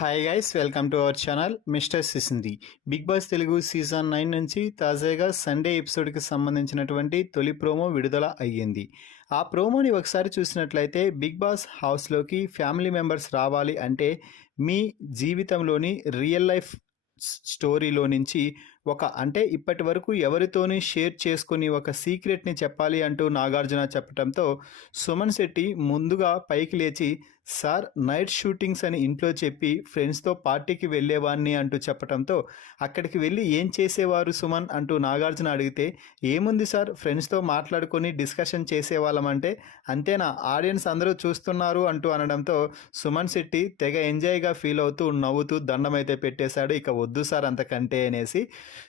Hi guys, welcome to our channel mister సిసింది. Big boss Telugu season 9 నుంచి తాజాగా Sunday ఎపిసోడ్కి సంబంధించినటువంటి తొలి ప్రోమో విడుదల అయ్యింది. ఆ ప్రోమోని ఒకసారి చూసినట్లయితే బిగ్ బాస్ హౌస్లోకి ఫ్యామిలీ మెంబర్స్ రావాలి అంటే మీ జీవితంలోని రియల్ లైఫ్ స్టోరీలో నుంచి అంటే ఇప్పటి వరకు ఎవరితోని షేర్ చేసుకుని ఒక సీక్రెట్ని చెప్పాలి అంటూ నాగార్జున చెప్పడంతో సుమన్ శెట్టి ముందుగా పైకి లేచి, సార్ నైట్ షూటింగ్స్ అని ఇంట్లో చెప్పి ఫ్రెండ్స్తో పార్టీకి వెళ్ళేవాడిని అంటూ చెప్పడంతో అక్కడికి వెళ్ళి ఏం చేసేవారు సుమన్ అంటూ నాగార్జున అడిగితే, ఏముంది సార్ ఫ్రెండ్స్తో మాట్లాడుకొని డిస్కషన్ చేసేవాళ్ళం అంటే, అంతేనా ఆడియన్స్ అందరూ చూస్తున్నారు అంటూ అనడంతో సుమన్ శెట్టి తెగ ఎంజాయ్గా ఫీల్ అవుతూ నవ్వుతూ దండమైతే పెట్టేశాడు. ఇక వద్దు సార్ అంతకంటే అనేసి.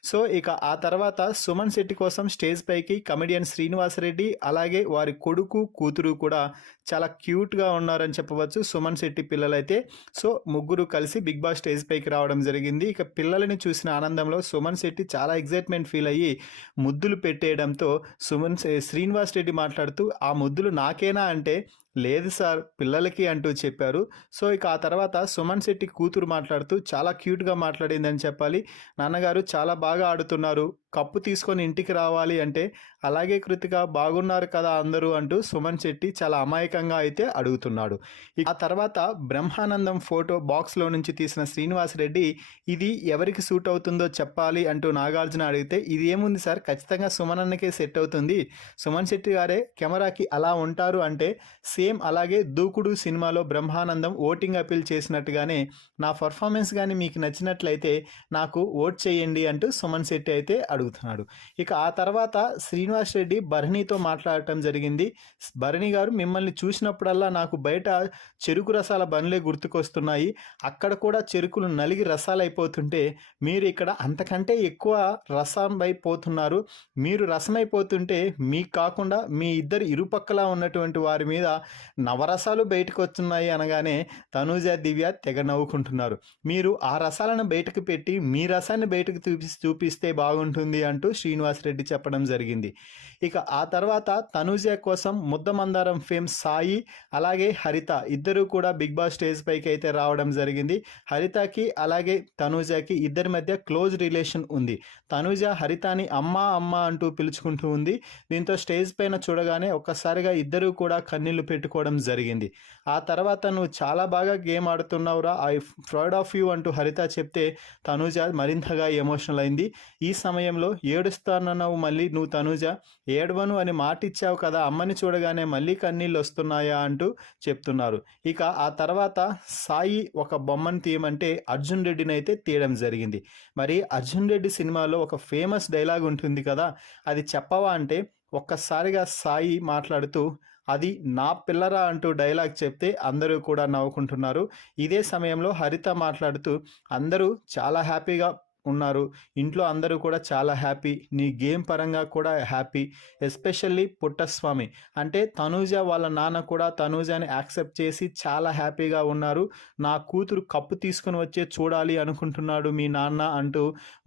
సో ఇక ఆ తర్వాత సుమన్ శెట్టి కోసం స్టేజ్ పైకి కమెడియన్ శ్రీనివాసరెడ్డి అలాగే వారి కొడుకు కూతురు కూడా చాలా క్యూట్గా ఉన్నారని చెప్పవచ్చు. సుమన్ శెట్టి పిల్లలైతే సో ముగ్గురు కలిసి బిగ్ బాస్ స్టేజ్ పైకి రావడం జరిగింది. ఇక పిల్లలని చూసిన ఆనందంలో సుమన్ శెట్టి చాలా ఎగ్జైట్మెంట్ ఫీల్ అయ్యి ముద్దులు పెట్టేయడంతో శ్రీనివాస్ రెడ్డి మాట్లాడుతూ, ఆ ముద్దులు నాకేనా అంటే, లేదు సార్ పిల్లలకి అంటూ చెప్పారు. సో ఇక ఆ తర్వాత సుమన్ శెట్టి కూతురు మాట్లాడుతూ చాలా క్యూట్గా మాట్లాడిందని చెప్పాలి. నాన్నగారు చాలా బాగా ఆడుతున్నారు, కప్పు తీసుకొని ఇంటికి రావాలి అంటే, అలాగే కృతిక బాగున్నారు కదా అందరూ అంటూ సుమన్ శెట్టి చాలా అమాయకంగా అయితే అడుగుతున్నాడు. ఆ తర్వాత బ్రహ్మానందం ఫోటో బాక్స్లో నుంచి తీసిన శ్రీనివాస్ రెడ్డి, ఇది ఎవరికి సూట్ అవుతుందో చెప్పాలి అంటూ నాగార్జున అడిగితే, ఇది ఏముంది సార్ ఖచ్చితంగా సుమన్ అన్నకే సెట్ అవుతుంది, సుమన్ శెట్టి గారే కెమెరాకి అలా ఉంటారు అంటే, సేమ్ అలాగే దూకుడు సినిమాలో బ్రహ్మానందం ఓటింగ్ అపీల్ చేసినట్టుగానే నా పర్ఫార్మెన్స్ కానీ మీకు నచ్చినట్లయితే నాకు ఓట్ చేయండి అంటూ సుమన్ శెట్టి అయితే అడుగుతున్నాడు. ఇక ఆ తర్వాత శ్రీనివాస్ రెడ్డి భరణితో మాట్లాడటం జరిగింది. భరణి గారు, మిమ్మల్ని చూసినప్పుడల్లా నాకు బయట చెరుకు రసాల బండ్లే గుర్తుకొస్తున్నాయి, అక్కడ కూడా చెరుకులు నలిగి రసాలు అయిపోతుంటే మీరు ఇక్కడ అంతకంటే ఎక్కువ రసం అయిపోతున్నారు, మీరు రసమైపోతుంటే మీకు కాకుండా మీ ఇద్దరు ఇరుపక్కలా ఉన్నటువంటి వారి మీద నవరసాలు బయటకు వస్తున్నాయి అనగానే తనూజ దివ్య తెగ నవ్వుకుంటున్నారు. మీరు ఆ రసాలను బయటకు పెట్టి మీ రసాన్ని బయటకు చూపిస్తే బాగుంటుంది అంటూ శ్రీనివాస్ రెడ్డి చెప్పడం జరిగింది. ఇక ఆ తర్వాత తనూజ కోసం ముద్దమందారం ఫేమ్ సాయి అలాగే హరిత ఇద్దరు కూడా బిగ్ బాస్ స్టేజ్ పైకి అయితే రావడం జరిగింది. హరితకి అలాగే తనూజకి ఇద్దరి మధ్య క్లోజ్ రిలేషన్ ఉంది. తనూజ హరితని అమ్మా అమ్మ అంటూ పిలుచుకుంటూ ఉంది. దీంతో స్టేజ్ పైన చూడగానే ఒక్కసారిగా ఇద్దరు కూడా కన్నీళ్లు పెట్టుకోవడం జరిగింది. ఆ తర్వాత నువ్వు చాలా బాగా గేమ్ ఆడుతున్నావురా, ఐ ప్రౌడ్ ఆఫ్ యూ అంటూ హరిత చెప్తే తనూజ మరింతగా ఎమోషనల్ అయింది. ఈ సమయంలో ఏడుస్తానన్నావు మళ్ళీ నువ్వు తనూజ, ఏడవను అని మాట ఇచ్చావు కదా, అమ్మని చూడగానే మళ్ళీ కన్నీళ్ళు వస్తున్నాయా అంటూ చెప్తున్నారు. ఇక ఆ తర్వాత సాయి ఒక బొమ్మను తీయమంటే అర్జున్ రెడ్డిని అయితే తీయడం జరిగింది. మరి అర్జున్ రెడ్డి సినిమాలో ఒక ఫేమస్ డైలాగ్ ఉంటుంది కదా, అది చెప్పవా అంటే ఒక్కసారిగా సాయి మాట్లాడుతూ, అది నా పిల్లరా అంటూ డైలాగ్ చెప్తే అందరూ కూడా నవ్వుకుంటున్నారు. ఇదే సమయంలో హరిత మాట్లాడుతూ, అందరూ చాలా హ్యాపీగా ఉన్నారు, ఇంట్లో అందరూ కూడా చాలా హ్యాపీ, నీ గేమ్ పరంగా కూడా హ్యాపీ, ఎస్పెషల్లీ పుట్టస్వామి అంటే తనూజ వాళ్ళ నాన్న కూడా తనూజని యాక్సెప్ట్ చేసి చాలా హ్యాపీగా ఉన్నారు, నా కూతురు కప్పు తీసుకుని వచ్చే చూడాలి అనుకుంటున్నాడు మీ నాన్న అంటూ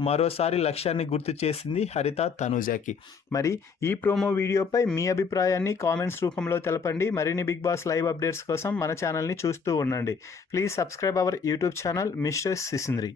మరోసారి లక్ష్యాన్ని గుర్తు చేసింది హరిత తనూజకి. మరి ఈ ప్రోమో వీడియోపై మీ అభిప్రాయాన్ని కామెంట్స్ రూపంలో తెలపండి. మరిన్ని బిగ్ బాస్ లైవ్ అప్డేట్స్ కోసం మన ఛానల్ని చూస్తూ ఉండండి. Please subscribe our YouTube channel mister సిసింద్రి.